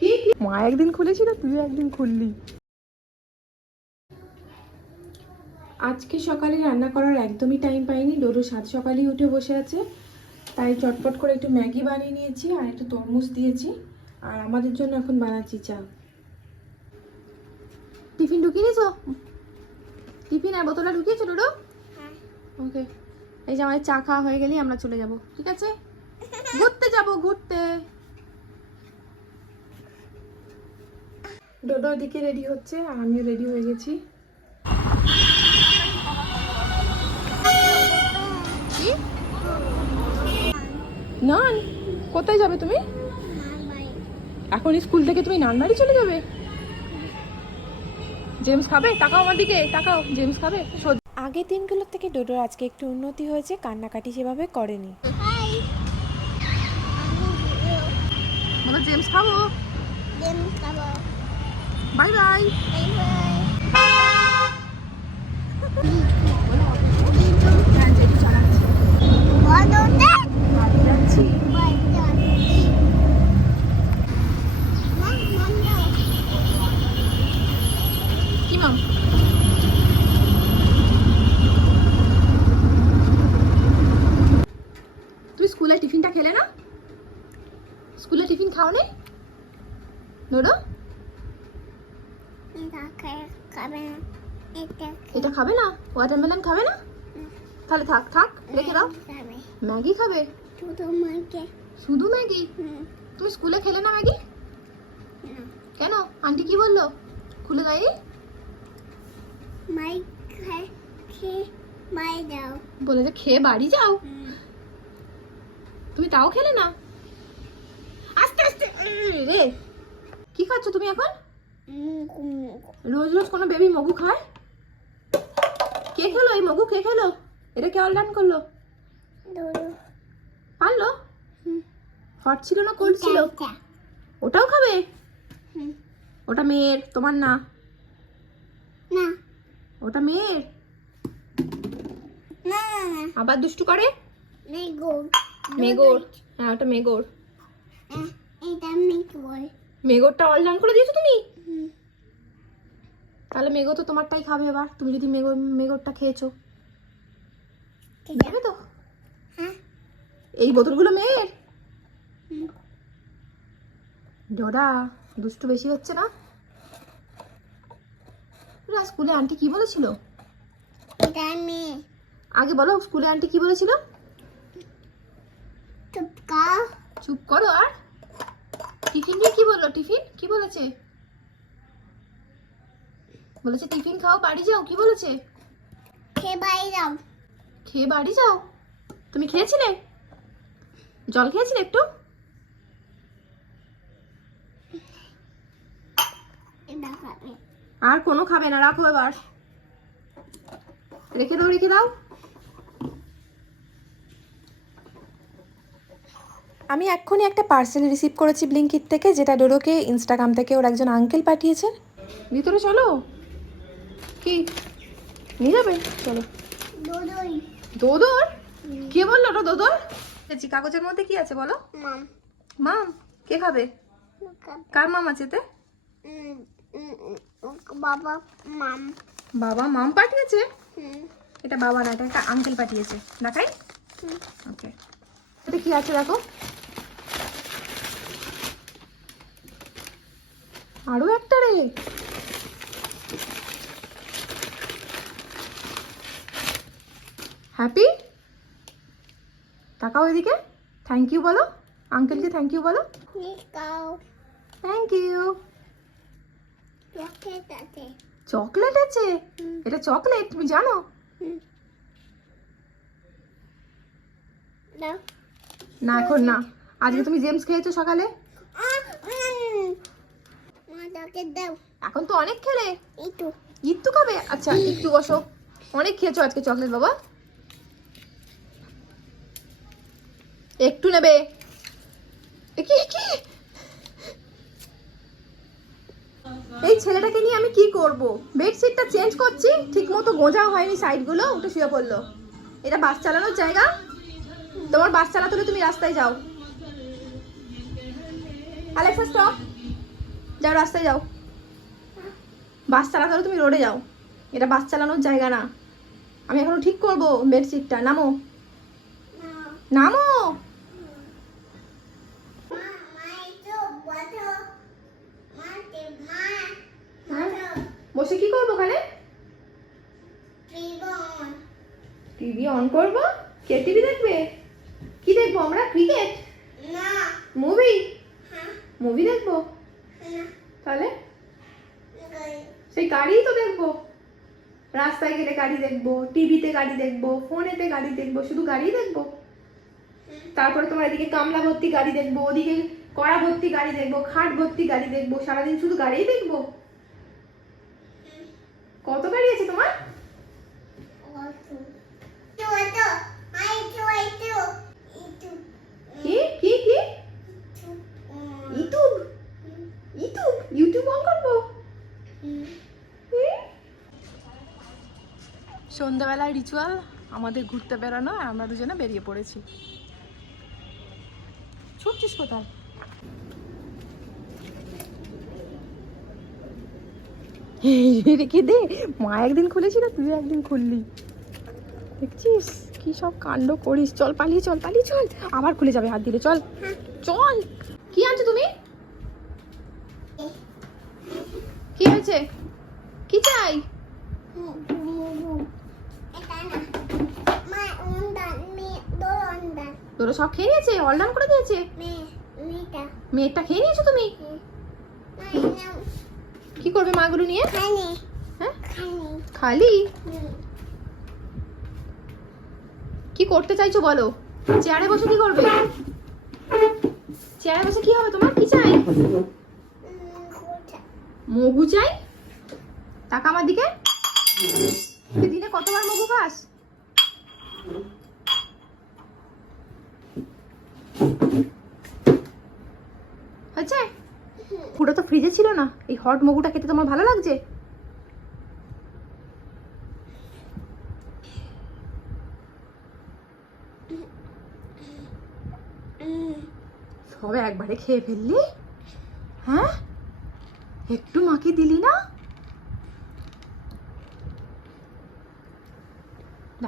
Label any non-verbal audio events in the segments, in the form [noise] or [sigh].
কি? মা একদিন খুলেছিল তুই একদিন খুললি। আজকে সকালে রান্না করার একদমই টাইম পাইনি। ডোরো সাত সকালেই উঠে বসে আছে। তাই চটপট করে একটু ম্যাগি বানিয়ে নিয়েছি আর একটু তরমুজ দিয়েছি। আর আমাদের জন্য এখন বানাচ্ছি চা। টিফিন ঢুকিয়ে টিফিন আর বোতলটা ঢুকিয়েছো ডোডো? ওকে এই যে আমাদের চা খাওয়া হয়ে গেলেই আমরা চলে যাব, ঠিক আছে? ঘুরতে যাব, ঘুরতে। ডোডো দিকে রেডি হচ্ছে, আর আমিও রেডি হয়ে গেছি। নান, কোথায় যাবে তুমি? এখন স্কুল থেকে তুমি নান বাড়ি চলে যাবে? জেমস খাবে? তাকাও আমার দিকে, তাকাও, জেমস খাবে? আগের দিনগুলোর থেকে ডোডোর আজকে একটু উন্নতি হয়েছে কান্নাকাটি সেভাবে করেনি। বলো জেমস খাব? Bye bye. যাচ্ছি [laughs] কি মাম তুমি স্কুলে টিফিনটা খেলে না স্কুলে টিফিন খাও নি? নোডো এটা খাবে না? ওয়াটারমেলন খাবে না? তাহলে থাক থাক রেখে দাও। ম্যাগি খাবে? শুধু ম্যাগি। তুমি স্কুলে খেলে না ম্যাগি? কেন? আন্টি কি বলল? খুলে দেয়নি বলেছে খেয়ে বাড়ি যাও। তুমি তাও খেলে না? রে। কি খাচ্ছ তুমি এখন? রোজ রোজ কোনো বেবি মগু খায়? কে খেলো এই মগু? কে খেলো? এটা কে অনলাইন করল? পারল? হট ছিল না কোল্ড ছিল? ওটাও খাবে? ওটা মেয়ের তোমার না? না। ওটা মেয়ের? না। আবার দুষ্টু করে? মেঘোর। মেগোর হ্যাঁ ওটা মেগোর এটা মেঘোর মেগোরটা অনলাইন করে দিয়েছ তুমি? তাহলে মেগো তো তোমারটাই খাবে এবার। তুমি যদি মেগো মেগোরটা খেয়েছো। দেবে তো? হ্যাঁ। এই বোতলগুলো মেয়ের? ডোরা দুষ্টু বেশি হচ্ছে না? স্কুলে আন্টি কি বলেছিল? আগে বলো স্কুলে আন্টি কি বলেছিল? চুপ করো আর। টিফিন দিয়ে কি বলল? টিফিন? কি বলেছে? বলেছে টিফিন খাও বাড়ি যাও। কি বলেছে? খেয়ে বাড়ি যাও। খেয়ে বাড়ি যাও? তুমি খেয়েছিলে? জল খেয়েছিলে একটু? আর কোনো খাবে না রাখো এবার। রেখে দাও রেখে দাও। আমি এক্ষুনি একটা পার্সেল রিসিভ করেছি ব্লিঙ্কিট থেকে যেটা ডোরোকে ইনস্টাগ্রাম থেকে ওর একজন আঙ্কেল পাঠিয়েছেন। ভিতরে চলো। কি? নিয়ে যাবে? চলো। দোদর কে বলল ওটা দোদর দেখছি কাগজের মধ্যে কি আছে বলো? মাম। মাম কে খাবে? কার মাম আছে উম, বাবা মাম। বাবা মাম পাঠিয়েছে? এটা বাবা না এটা একটা আঙ্কেল পাঠিয়েছে। দেখাই। হুম। ওকে এটা কি আছে দেখো? আরও একটা রে। হ্যাপি তাকাও এদিকে। থ্যাংক ইউ বলো। আঙ্কেলকে থ্যাংক ইউ বলো। থ্যাংক ইউ চকলেট আছে। এটা চকলেট তুমি জানো? না এখন না। আজকে তুমি জেমস খেয়েছো সকালে আহ, উম। মা রকেট দাও এখন তো অনেক খেলে। ইত্তু খাবে আচ্ছা একটু বসো। অনেক খেয়েছো আজকে চকলেট বাবা। একটু নেবে। কি কি? এই ছেলেটাকে নিয়ে আমি কি করব? বেডশিটটা চেঞ্জ করছি। ঠিক মতো গোঁজা হয়নি সাইডগুলো উঠে শুয়ে পড়ল। এটা বাস চালানোর জায়গা। তোমার বাস চালাতে হলে তুমি রাস্তায় যাও। Alexa stop. যাও রাস্তায় যাও। বাস চালাতে তুমি রোডে যাও। এটা বাস চালানোর জায়গা না। আমি এখনও ঠিক করব বেডশিটটা। নামো। নামো। বসে কি করব ওখানে? টিভি অন করব? কে টিভি দেখবে? কি দেখব আমরা? ক্রিকেট মুভি মুভি দেখব? তাহলে? সেই গাড়িই তো দেখব। রাস্তায় গেলে গাড়ি দেখব টিভিতে গাড়ি দেখব ফোনেতে গাড়ি দেখব শুধু গাড়ি দেখব। তারপরে তোমার এদিকে কামলা ভর্তি গাড়ি দেখব ওদিকে কড়া ভর্তি গাড়ি দেখব খাট ভর্তি গাড়ি দেখব সারাদিন শুধু গাড়িই দেখব। কত গাড়ি আছে তোমার কি কি কি ইউটিউব ইউটিউব ইউটিউব অন করব সন্ধ্যাবেলায় রিচুয়াল আমাদের ঘুরতে বেরোনো আর আমরা দুজনে বেরিয়ে পড়েছি। ছুটছিস কোথায়? রেখে দে, মা একদিন খুলেছিল তুই একদিন খুললি। দেখছিস কি সব কাণ্ড করিস। চল পালিয়ে চল পালিয়ে, চল। আবার খুলে যাবে হাত দিলে, চল। চল। কি আনছো তুমি? কি হয়েছে? কি চাই? তোরা সব খেয়ে নিয়েছে? অলডাউন করে দিয়েছে? মেয়েরটা খেয়ে নিয়েছো তুমি? কি করবে মাগুলো নিয়ে? হ্যাঁ? খালি। কি করতে চাইছো বলো? চেয়ারে বসে কি করবে? চেয়ারে বসে কি হবে তোমার? কি চাই? মগু চাই? টাকা আমার দিকে। তুই দিনে কতবার মগু খাস হচ্ছে পুরো তো ফ্রিজে ছিল না। এই হট মগুটা খেতে তোমার ভালো লাগছে? সব একবারে খেয়ে ফেললি? হ্যাঁ? একটু মাকে দিলি না?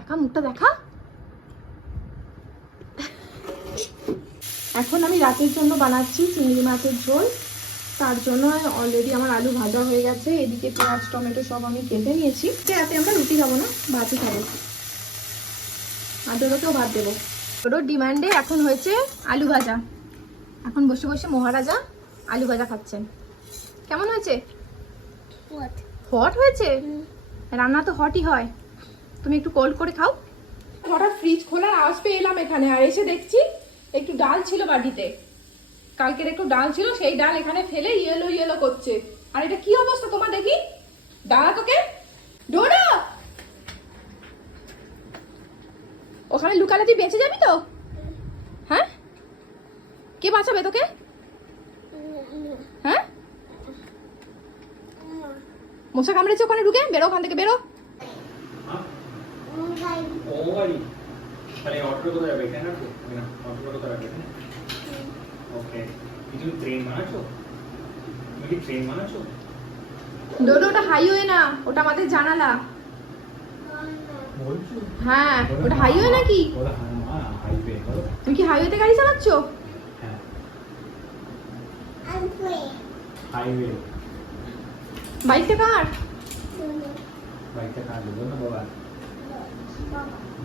দেখা মুখটা দেখা। এখন আমি রাতের জন্য বানাচ্ছি চিংড়ি মাছের ঝোল। তার জন্য অলরেডি আমার আলু ভাজা হয়ে গেছে। এদিকে পেঁয়াজ টমেটো সব আমি কেটে নিয়েছি। রাতে আমরা রুটি খাব না ভাতই খাব। আর ডোডোকেও ভাত দেবো। ডোডোর ডিমান্ডে এখন হয়েছে আলু ভাজা। এখন বসে বসে মহারাজা আলু ভাজা খাচ্ছেন। কেমন হয়েছে? হট হয়েছে? রান্না তো হটই হয়। তুমি একটু কোল্ড করে খাও। হঠাৎ ফ্রিজ খোলার আওয়াজ পেয়ে এলাম এখানে, আর এসে দেখছি একটু ডাল ছিল বাটিতে। কালকের একটু ডাল ছিল, সেই ডাল এখানে ফেলে ইয়েলো ইয়েলো করছে। আর এটা কি অবস্থা তোমার দেখি? দাঁড়া তোকে। ডোডো ওখানে লুকালে তুই বেঁচে যাবি তো? হ্যাঁ? কে বাঁচাবে তোকে? হ্যাঁ? মশা কামড়েছে ওখানে ঢুকে? বেরো ওখান থেকে, বেরো। ও তাহলে অটো কোথায় যাবে এখানে রাখব না অটো কোথায় রাখবে এখানে ওকে কিছু ট্রেন বানাচ্ছো তুমি কি ট্রেন বানাচ্ছো ডোডো ওটা হাইওয়ে না ওটা আমাদের জানালা হ্যাঁ ওটা হাইওয়ে নাকি তুমি কি হাইওয়েতে গাড়ি চালাচ্ছ হাইওয়ে বাইকটা কার বাইকটা কার না বাবা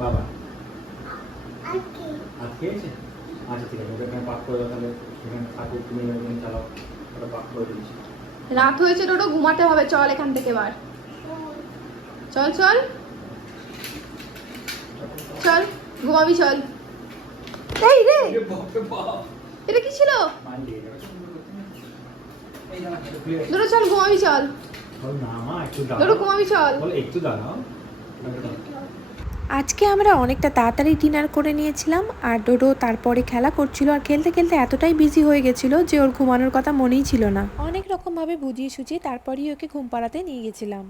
বাবা। আজকে। এসে? আচ্ছা ঠিক আছে ওটা এখানে পাক করে দাও তাহলে। এখানে থাকুক তুমি এখানে চালাও। ওটা পাক করে দিচ্ছি। রাত হয়েছে ডোডো ঘুমাতে হবে চল এখান থেকে এবার। চল চল। চল ঘুমাবি চল। এই রে! এটা কি ছিল? চল ঘুমাবি চল। ঘুমাবি চল। একটু দাঁড়াও। আজকে আমরা অনেকটা তাড়াতাড়ি ডিনার করে নিয়েছিলাম আর ডোডো তারপরে খেলা করছিল আর খেলতে খেলতে এতটাই বিজি হয়ে গেছিল যে ওর ঘুমানোর কথা মনেই ছিল না। অনেক রকমভাবে বুঝিয়ে সুঝিয়ে তারপরেই ওকে ঘুম পাড়াতে নিয়ে গেছিলাম।